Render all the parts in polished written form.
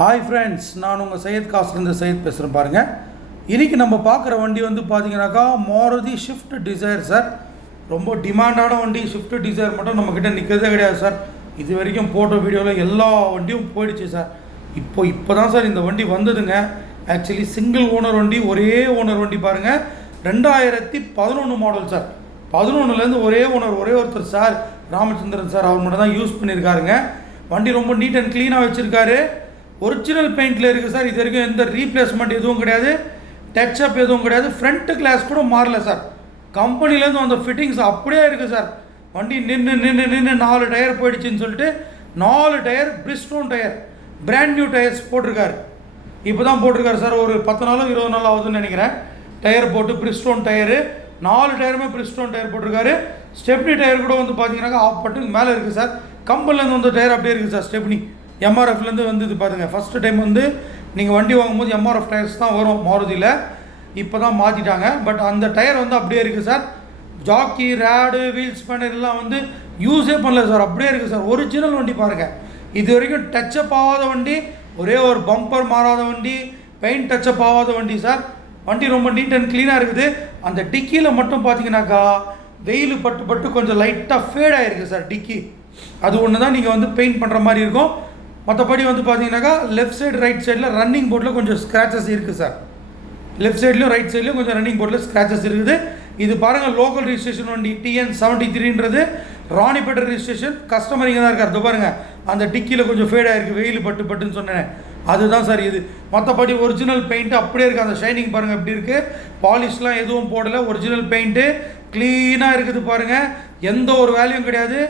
Hi friends, நான் உங்கள் சையத் காசுலேருந்து சையத் பேசுகிறேன். பாருங்கள், இன்றைக்கி நம்ம பார்க்குற வண்டி வந்து பார்த்தீங்கன்னாக்கா மாருதி ஷிஃப்ட் டிசைர் சார். ரொம்ப டிமாண்டான வண்டி. ஷிஃப்ட் டிசைர் மட்டும் நம்மக்கிட்ட நிற்கிறதே கிடையாது சார். இது வரைக்கும் போட்ட வீடியோவில் எல்லா வண்டியும் போயிடுச்சு சார். இப்போ தான் சார் இந்த வண்டி வந்ததுங்க. ஆக்சுவலி சிங்கிள் ஓனர் வண்டி, ஒரே ஓனர் வண்டி. பாருங்கள், 2011 மாடல் சார். 11லேருந்து ஒரே ஓனர், ஒரே ஒருத்தர் சார், ராமச்சந்திரன் சார். அவர் மட்டும் தான் யூஸ் பண்ணியிருக்காருங்க. வண்டி ரொம்ப நீட் அண்ட் க்ளீனாக வச்சுருக்காரு. ஒரிஜினல் பெயிண்டில் இருக்குது சார். இது வரைக்கும் எந்த ரீப்ளேஸ்மெண்ட் எதுவும் கிடையாது, டச்சப் எதுவும் கிடையாது. ஃப்ரண்ட் கிளாஸ் கூட மாறல சார். கம்பெனிலேருந்து அந்த ஃபிட்டிங்ஸ் அப்படியே இருக்குது சார். வண்டி நின்று 4 டயர் போயிடுச்சுன்னு சொல்லிட்டு 4 tyre Bridgestone tyre, brand new tyres போட்டிருக்காரு. இப்போ தான் போட்டிருக்காரு சார். ஒரு 10 நாளோ 20 நாளோ ஆகுதுன்னு நினைக்கிறேன். டயர் போட்டு பிரிஸ்டோன் டயரு, 4 டயருமே பிரிஸ்டோன் டயர் போட்டிருக்காரு. ஸ்டெப்னி டயர் கூட வந்து பார்த்தீங்கன்னாக்கா ஆஃப் பட்டுக்கு மேலே இருக்குது சார். கம்பெனிலேருந்து வந்து டயர் அப்படியே இருக்குது சார். ஸ்டெப்னி எம்ஆர்எஃப்லேருந்து வந்தது பாருங்கள். ஃபஸ்ட்டு டைம் வந்து நீங்கள் வண்டி வாங்கும்போது எம்ஆர்எஃப் டயர்ஸ் தான் வரும் மாருதியில். இப்போ தான் மாற்றிட்டாங்க. பட் அந்த டயர் வந்து அப்படியே இருக்குது sir. Jack, rod, wheel spanner எல்லாம் வந்து யூஸே பண்ணல சார். அப்படியே இருக்குது சார். ஒரிஜினல் வண்டி பாருங்கள். இது வரைக்கும் டச்சப் ஆகாத வண்டி, ஒரே ஒரு பம்பர் மாறாத வண்டி, பெயிண்ட் டச்சப் ஆகாத வண்டி சார். வண்டி ரொம்ப நீட் அண்ட் க்ளீனாக இருக்குது. அந்த டிக்கியில் மட்டும் பார்த்தீங்கன்னாக்கா வெயில் பட்டு கொஞ்சம் லைட்டாக ஃபேட் ஆகிருக்கு சார் டிக்கி. அது ஒன்று தான் நீங்கள் வந்து பெயிண்ட் பண்ணுற மாதிரி இருக்கும். மற்றபடி வந்து பார்த்தீங்கன்னாக்கா லெஃப்ட் சைடு ரைட் சைடில் ரன்னிங் போர்டில் கொஞ்சம் ஸ்க்ராச்சஸ் இருக்குது சார். லெஃப்ட் சைட்லையும் ரைட் சைட்லையும் கொஞ்சம் ரன்னிங் போர்டில் ஸ்க்ராச்சஸ் இருக்குது. இது பாருங்கள், லோக்கல் ரிஜிஸ்ட்ரேஷன் வண்டி. TN73ன்றது ராணிப்பேட்டை ரிஜிஸ்ட்ரேஷன். கஸ்டமர் இங்கே தான் இருக்கார். இது பாருங்கள், அந்த டிக்கியில் கொஞ்சம் ஃபேட் ஆகிருக்கு, வெயில் பட்டுன்னு சொன்னேன். அதுதான் சார் இது. மற்றபடி ஒரிஜினல் பெயிண்ட்டு அப்படியே இருக்குது. அந்த ஷைனிங் பாருங்கள் எப்படி இருக்குது. பாலிஷ்லாம் எதுவும் போடலை. ஒரிஜினல் பெயிண்ட்டு க்ளீனாக இருக்குது பாருங்கள். எந்த ஒரு வேல்யூவும் கிடையாது.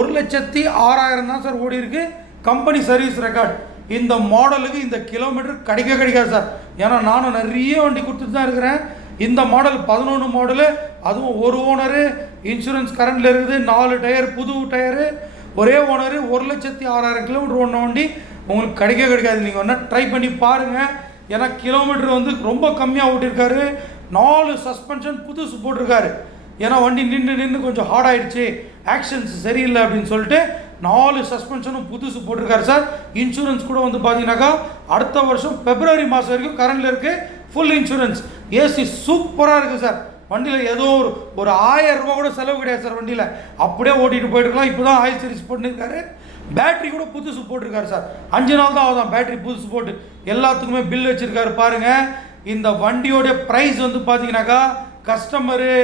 1,06,000 தான் சார் ஓடி இருக்குது. Company service record. இந்த மாடலுக்கு இந்த கிலோமீட்டர் கிடைக்காது சார். ஏன்னா நானும் நிறைய வண்டி கொடுத்துட்டு தான் இருக்கிறேன். இந்த மாடல் 11 மாடலு, அதுவும் ஒரு ஓனரு, இன்சூரன்ஸ் கரண்டில் இருக்குது, 4 டயர், புது டயரு, ஒரே ஓனரு, 1,06,000 கிலோமீட்டர் ஓடின வண்டி உங்களுக்கு கிடைக்காது. நீங்கள் வேணால் ட்ரை பண்ணி பாருங்கள். ஏன்னா கிலோமீட்டர் வந்து ரொம்ப கம்மியாக ஓட்டியிருக்காரு. 4 சஸ்பென்ஷன் புதுசு போட்டிருக்காரு. ஏன்னா வண்டி நின்று கொஞ்சம் ஹார்ட் ஆகிடுச்சு, ஆக்ஷன்ஸ் சரியில்லை அப்படின்னு சொல்லிட்டு 4 சஸ்பென்ஷனும் புதுசு போட்டிருக்காரு சார். இன்சூரன்ஸ் கூட வந்து பார்த்தீங்கன்னாக்கா அடுத்த வருஷம் February மாதம் வரைக்கும் கரண்டில் இருக்குது. Full insurance. ஏசி சூப்பராக இருக்குது சார். வண்டியில் ஏதோ ஒரு 1000 ரூபா கூட செலவு கிடையாது சார். வண்டியில் அப்படியே ஓட்டிகிட்டு போயிட்டுருக்கலாம். இப்போ தான் ஆயில் சர்வீஸ் போட்டுருக்காரு. பேட்ரி கூட புதுசு போட்டிருக்காரு சார். 5 நாள் தான் ஆகுதான் பேட்ரி புதுசு போட்டு. எல்லாத்துக்குமே பில் வச்சுருக்காரு பாருங்கள். இந்த வண்டியோடைய ப்ரைஸ் வந்து பார்த்தீங்கன்னாக்கா கஸ்டமரு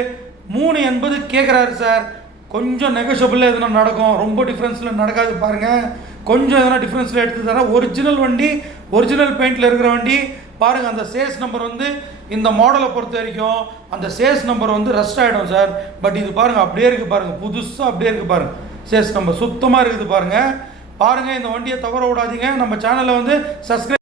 380 கேட்குறாரு சார். கொஞ்சம் நெகோஷியபிளில் எதுனா நடக்கும், ரொம்ப டிஃப்ரென்ஸில் நடக்காது பாருங்கள். கொஞ்சம் எதனா டிஃப்ரென்ஸில் எடுத்து தரேன். ஒரிஜினல் வண்டி, ஒரிஜினல் பெயிண்டில் இருக்கிற வண்டி பாருங்கள். அந்த சேஸ் நம்பர் வந்து இந்த மாடலை பொறுத்த வரைக்கும் அந்த சேஸ் நம்பர் வந்து ரஸ்ட் ஆகிடும் சார். பட் இது பாருங்கள் அப்படியே இருக்குது பாருங்கள். புதுசாக அப்படியே இருக்குது பாருங்கள். சேஸ் நம்பர் சுத்தமாக இருக்குது பாருங்கள். இந்த வண்டியை தவற விடாதீங்க. நம்ம சேனலை வந்து சப்ஸ்கிரைப்